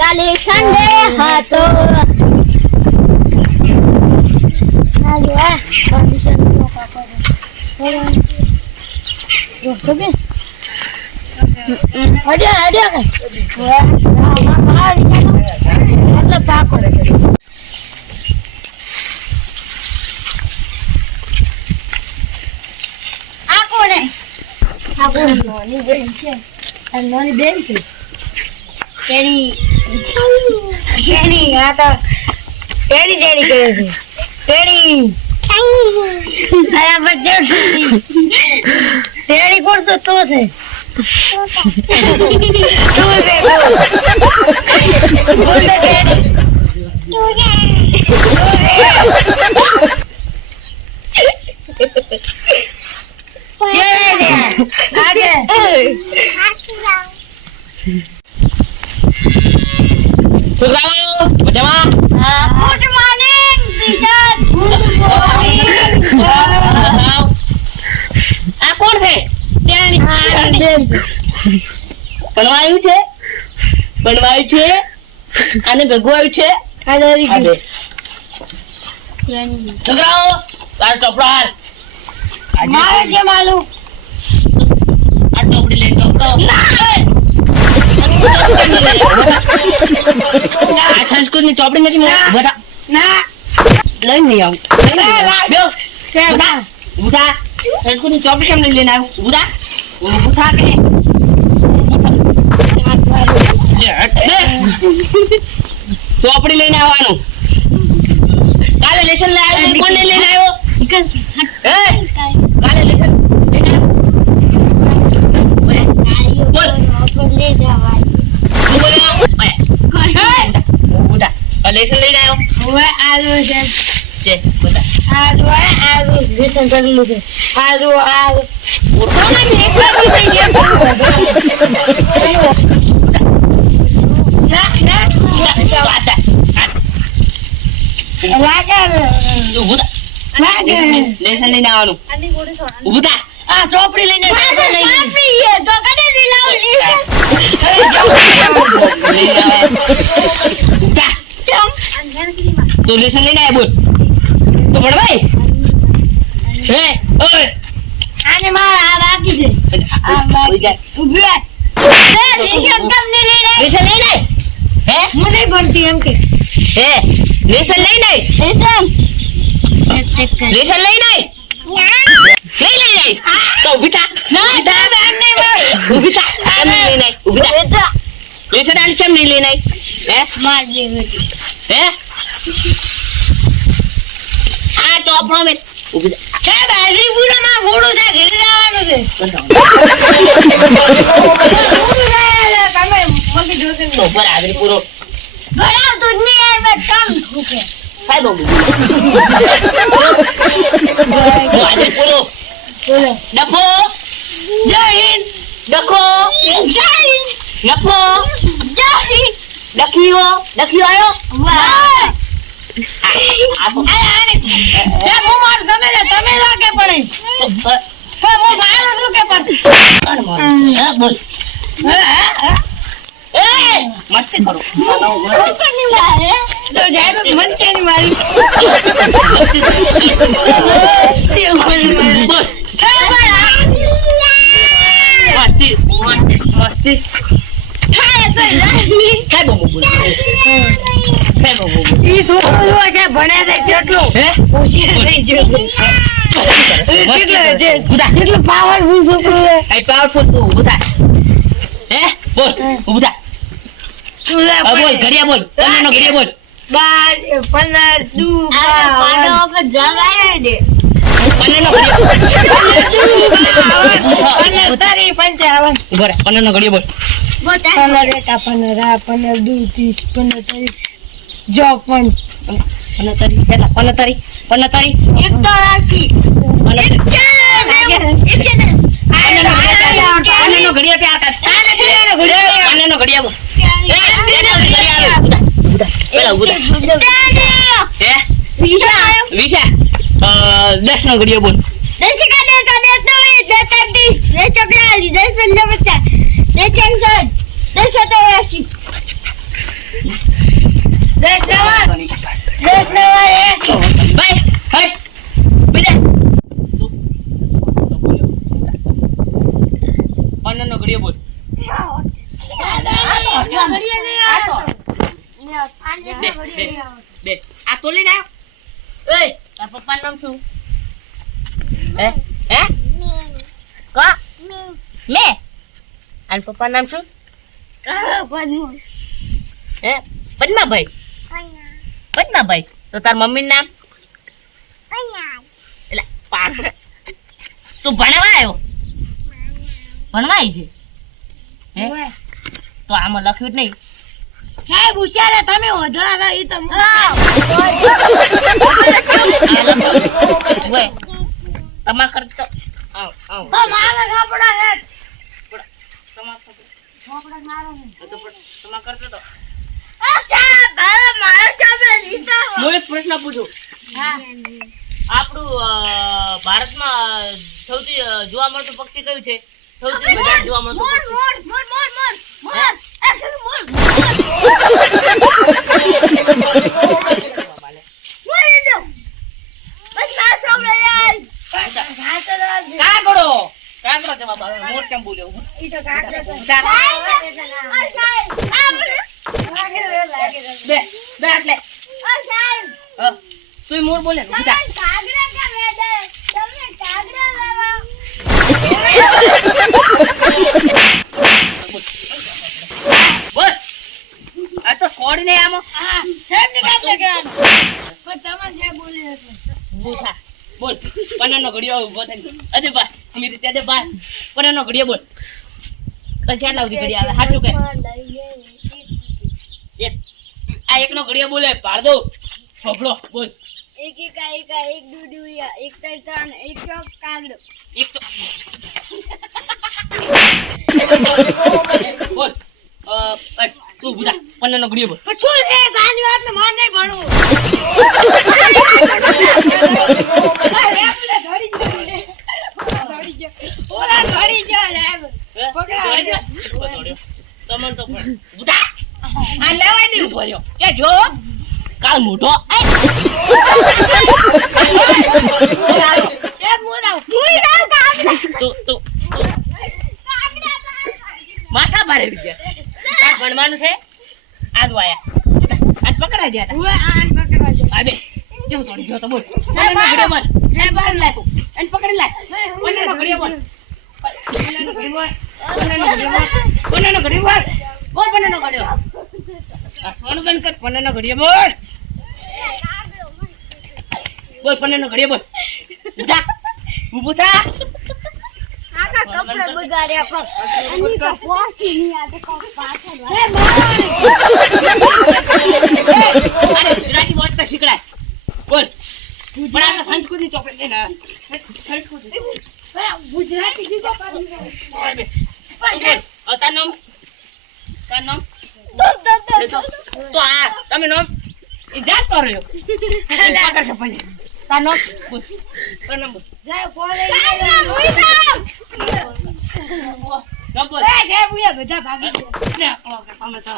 કાલે સન્ડે હતો હાલો આ કન્ડિશન નો કાપો જો સબે અડ્યા એટલે પાકો આ કોને આ કોની બેન છે આ નાની બેન છે તેની આ તો તેની કરે છે તેની અરે બચ્ચો તેની કોણ તો છે बनवायु छे आने भगवायु छे आदरी के छगराओ तार टोपड़ा मारे के मालू आ टोपड़ी ले टोपड़ो आ संस्कृत ની ચોપડી નથી બતા ના લઈ નહીં આવું બેઓ છે બતા બતા સંસ્કૃત ની ચોપડી કેમ નહીં લઈને આવ્યો બતા બતા કે ચોપડી લઈને આવવાનું કાલે લેશન લઈ આવ્યો કોણ લઈને આવ્યો કાલે લેશન લઈને લેશન લઈને આવ્યો છે બતા લેશન કરેલું છે લેશન લઈને આવવાનું ઉભું થા આ ચોપડી લઈને તો લેશન લઈને આય બોલ તો ભણવાય હે ઓય આને માર આ બાકી છે આ બાકી ઉભી લેશન કેમ નહીં લઈને લેશન લઈને હે હું નહીં ભણતી એમ કે હે લેશન લઈને લેશન લઈને તો ઉભી થા ઉભી થા લેશન આલ કેમ નહીં લઈને હે માર દે હે આ ચોપડો મે ઉભી છે બાજી પૂરામાં ઘોડું છે ઘરે જવાનું છે તમે મમ્મી જોશે તો પર આદરી પૂરો ઘણા દૂધની યાર કામ થુકે સાહેબ આદરી પૂરો બોલો ડફો જય હિન્દ ડખો જય હિન્દ ડફો જય હિન્દ ડખીઓ આવ્યો વાહ આ જે હું માર તમે લાગે પડે હું મારું છું કે પણ બોલ એ મસ્તી કરો કોની મારે તો જાય તો મન કે ની મારી બોલ મસ્તી થાય તો લાગી સાહેબ બોલ ઈ છોકરો છે ભણે છે કેટલું હે હોશિયાર થઈ ગયો કેટલું પાવરફુલ છોકરો છે આઈ પાવરફુલ તું ઊભું થા હે બોલ ઊભું થા બોલ ઘડિયા બોલ તને ઘડિયા બોલ 12 15 દુ પાડો પર જવાય દે પન્ને નો તારી 55 ઉભો રહે પન્ને નો ઘડિયા બોલ 15 એકા 15 15 દુ 30 15 તારી જો પણ 15 તારી પેલા 15 તારી એક તો રાખી એક છે પન્ને નો ઘડિયા પે આતા પન્ને નો ઘડિયા બોલ પેલા ઉભો હે વિશા 10 નો ઘડિયો બોલ 10 का 10 10 10 10 15 10 15 10 10 10 87 ભાઈ હઈ બેટા પન્નાનો ઘડિયો બોલ બે આ તો લઈને આવ્યો એય તાર પપ્પાનું નામ શું હે હે કા મે અને પપ્પાનું નામ શું હે પદ્માભાઈ પદ્માભાઈ તો તાર મમ્મીનું નામ એટલે પાસ તું ભણવા આવ્યો ભણવા આવી છે હે તો આમાં લખ્યું જ નહીં સાહેબ હુશિયાર તમે ઓઢળા ઈ તો વે તમા કરતો આવ આવ તો મારે ખાપડા હે તમા ખાપડા મારો તો તમા કરતો તો આ સાહેબ બાલા મારો ખાપડા લીધા હું એક પ્રશ્ન પૂછું હા આપણું ભારતમાં સૌથી જોવા મળતું પક્ષી કયું છે સૌથી વધારે જોવા મળતું મોર પક્ષી મોર મોર મોર મોર મોર એ મોર મોર ઈડો બસ ના છોકરા યાર કાગડો કાગડો જવાબ આવે મોર કેમ બોલ્યો ઈ તો કાગડો બે બે એટલે ઓ સાહેબ તું મોર બોલે ને ઉઠા કાગડા કે મેડે તમે કાગડા લેવા બોલ આ તો છોડ ને આમ હા સાહેબ ને કાગડા કે પણ તમે જે બોલે છે ઉઠા બોલ પન્નાનો ઘડિયો ઉભો થઈને અદે બા અમી રીતે અદે બા પન્નાનો ઘડિયો બોલ કચ્યા લાવજી ઘડિયા આવે સાચું કે એક આ એકનો ઘડિયો બોલે પાડ દો છોપડો બોલ એક દુડુયા એક ત્રણ એક ચોક કાગડો એક તો બોલ તું બુડા પન્નાનો ઘડિયો બોલ શું છે ગાની વાત ને માન નહીં ભણવું ઓલા ઘડી ગયો સાહેબ પકડા તમને તો પણ બુડા આ લેવાય નહીં ઉભો રહ્યો કે જો કાલ મોઢો એ મોરા મુઈ ના કાગડા તો માથા ભારે વિદ્યા આ ભણવાનું છે આજ વાયા આજ પકડા ગયા ઓય આન પકડવા દે આ બે કેવું તોડી ગયો તો બોલ પન્નાનો ઘડિયો બોલ સાહેબ બહાર લાય તું એને પકડી લાય પન્નાનો ઘડિયો બોલ પન્નાનો ઘડિયો બોલ પન્નાનો ઘડિયો બોલ બોલ પન્નાનો ઘડિયો આ સોનું બંધ કર પન્નાનો ઘડિયો બોલ બોલ પન્નાનો ઘડિયો બોલ ઉઠા ઊભું થા આના કપડા બગાડ્યા પણ અની તો પોસી ની આ તો કોક પાછળ હે અરે ગુજરાતી બોલ તો શીખડાય બોલ પણ આ તો સંસ્કૃતની ચોપડી છે ને સંસ્કૃત ગુજરાતી દીધો કરી તાર નામ તો આ તમે નામ યાદ કરો લ્યો પકડ છો પછી તાર નામ બોલ તાર નામ બોલ જાય બોલે નામ બોલ એ જે બુયા બધા ભાગી ગયા ને આકલો કે તમે તો